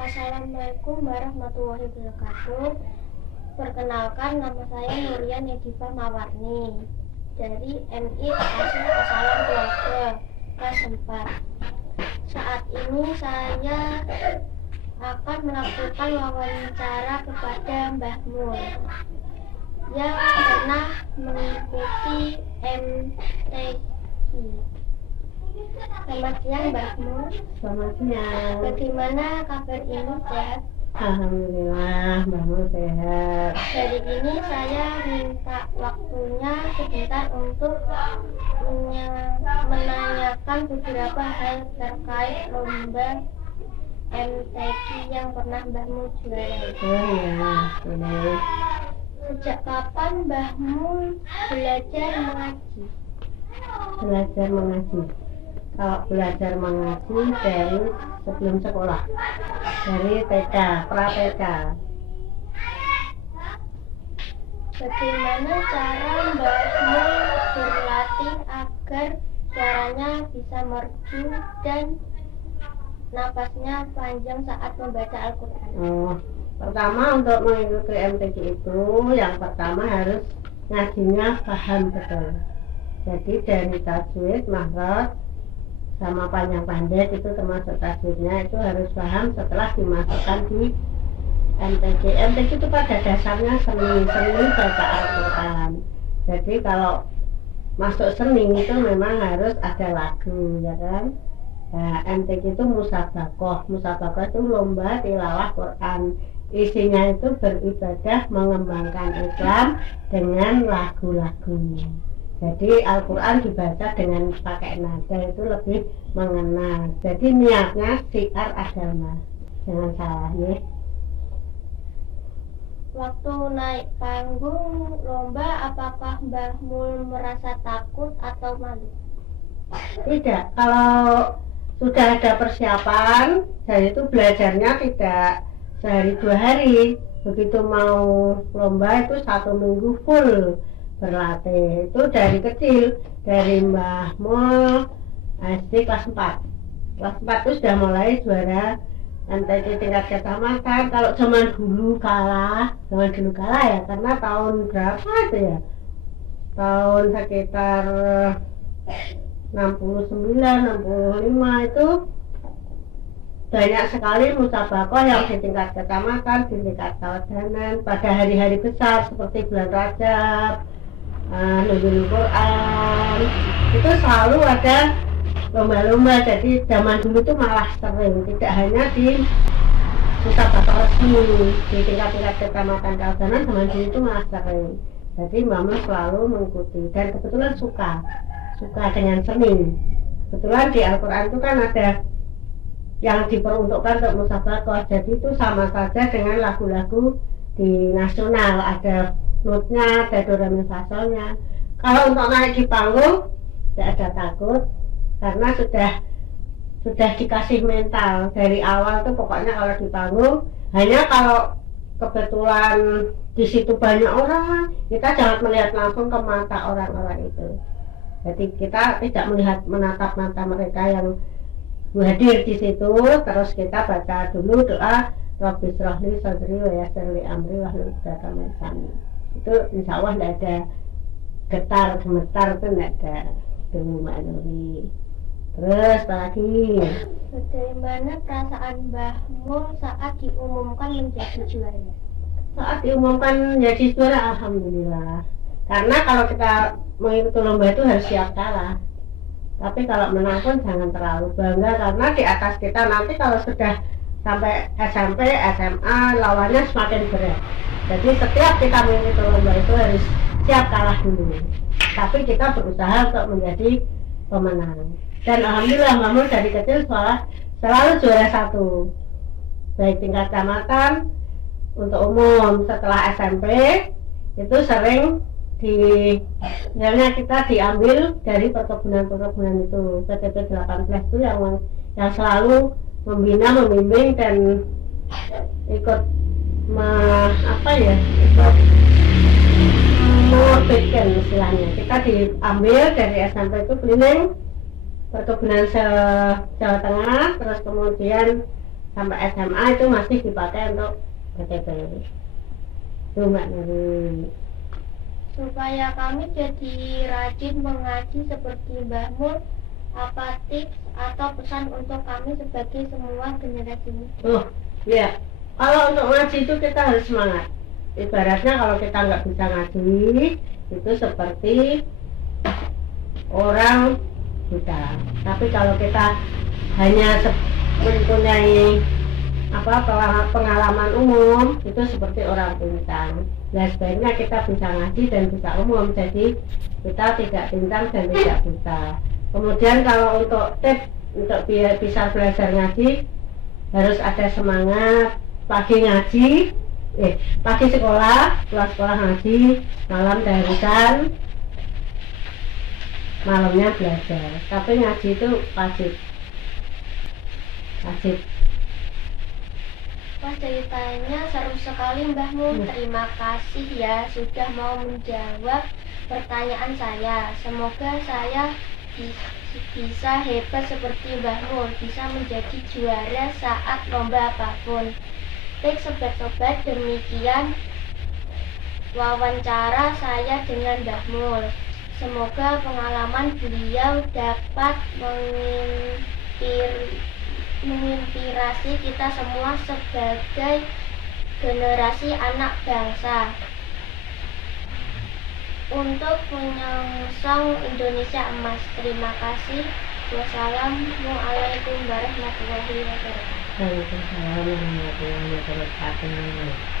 Assalamualaikum warahmatullahi wabarakatuh. Perkenalkan, nama saya Nurian Edipa Mawarni dari MI Asal Kesalam Keluarga kelas 4. Saat ini saya akan melakukan wawancara kepada Mbah Mul yang pernah mengikuti MTQ. Selamat siang Mbah Mul. Selamat siang. Bagaimana kabar ini, sehat? Alhamdulillah, Mbak Mul sehat. Hari ini saya minta waktunya sebentar untuk menanyakan beberapa hal terkait lomba MTQ yang pernah Mbah Mul juara. Oh ya, boleh. Sejak kapan Mbah Mul belajar mengaji? Belajar mengaji. Kalau belajar mengaji dari sebelum sekolah, dari TK, pra-TK. Bagaimana cara Mbah Mul berlatih agar suaranya bisa merdu dan napasnya panjang saat membaca Al-Quran? Pertama untuk mengikuti MTQ itu, yang pertama harus ngajinya paham betul. Jadi dari tajwid, makhraj, sama panjang pendek itu termasuk tajwidnya itu harus paham setelah dimasukkan di MTQ. MTQ itu pada dasarnya seni baca Al-Quran. Jadi kalau masuk seni itu memang harus ada lagu, ya kan? Nah, MTQ itu musabaqah itu lomba tilawah Quran. Isinya itu beribadah mengembangkan Islam dengan lagu-lagu. Jadi Al-Quran dibaca dengan pakai nada itu lebih mengena. Jadi niatnya syiar agama. Jangan salah ya. Waktu naik panggung lomba, apakah Mbah Mul merasa takut atau malu? Tidak, kalau sudah ada persiapan, saya itu belajarnya tidak sehari 2 hari. Begitu mau lomba itu 1 minggu full berlatih. Itu dari kecil, dari Mbah Mul SD kelas 4. Kelas 4 itu sudah mulai juara MTQ tingkat kecamatan. Kalau zaman dulu kalah ya, karena tahun berapa itu ya? Tahun sekitar 69, 65 itu banyak sekali musabaqah yang di tingkat kecamatan, di tingkat kawasan, pada hari-hari besar seperti bulan Rajab, Nuzulul Quran, itu selalu ada lomba-lomba. Jadi zaman dulu itu malah sering, tidak hanya di musabaqah resmi, di tingkat-tingkat kecamatan kawasan, zaman dulu itu malah sering. Jadi Mama selalu mengikuti dan kebetulan suka dengan seni. Kebetulan di Al-Quran itu kan ada yang diperuntukkan untuk musabaqah, jadi itu sama saja dengan lagu-lagu di nasional, ada notnya, ada do re mi fa solnya. Kalau untuk naik di panggung tidak ada takut, karena sudah dikasih mental dari awal tuh. Pokoknya kalau di panggung, hanya kalau kebetulan di situ banyak orang, kita jangan melihat langsung ke mata orang-orang itu. Jadi kita tidak menatap mata mereka yang hadir di situ. Terus kita baca dulu doa Rabbi shrahli sadri wa yassir li amri wahlul 'uqdatam min lisani. Itu insya Allah tidak ada gemetar itu tidak ada. Itu maklumi. Terus apa lagi? Bagaimana perasaan Mbah Mul saat diumumkan menjadi juara? Saat diumumkan menjadi juara, alhamdulillah. Karena kalau kita mengikuti lomba itu harus siap kalah. Tapi kalau menang pun jangan terlalu bangga, karena di atas kita nanti kalau sudah sampai SMP, SMA, lawannya semakin berat. Jadi setiap kita mengikuti lomba itu harus siap kalah dulu. Tapi kita berusaha untuk menjadi pemenang. Dan alhamdulillah Mbah Mul dari kecil selalu juara 1. Baik tingkat kecamatan, untuk umum. Setelah SMP itu sering misalnya kita diambil dari perkebunan itu. PTP 18 itu yang selalu membina, membimbing dan ikut ikut mengorbitkan istilahnya. Kita diambil dari SMP itu Blining, perkebunan Jawa Tengah, terus kemudian sampai SMA itu masih dipakai untuk KTP. Itu Mbak Nuri. Supaya kami jadi rajin mengaji seperti Mbah Mun, apa tips atau pesan untuk kami sebagai semua generasi muda? Oh, ya. Kalau untuk ngaji itu kita harus semangat. Ibaratnya kalau kita nggak bisa ngaji, itu seperti orang buta. Tapi kalau kita hanya mempunyai pengalaman umum, itu seperti orang pincang. Nah, sebaiknya kita bisa ngaji dan bisa umum, jadi kita tidak pincang dan tidak buta. Kemudian kalau untuk tips untuk biar bisa belajar ngaji, harus ada semangat. Pagi ngaji, pagi sekolah, pulang sekolah ngaji, malam darusan, malamnya belajar. Tapi ngaji itu wajib. Wah, ceritanya seru sekali Mbah Mun. Terima kasih ya sudah mau menjawab pertanyaan saya. Semoga saya bisa hebat seperti Mbah Mun, bisa menjadi juara saat lomba apapun. Baik sobat-sobat, demikian wawancara saya dengan Mbah Mun. Semoga pengalaman beliau dapat menginspirasi kita semua sebagai generasi anak bangsa untuk menyongsong Indonesia emas. Terima kasih. Wassalamualaikum warahmatullahi wabarakatuh. Waalaikumsalam warahmatullahi wabarakatuh.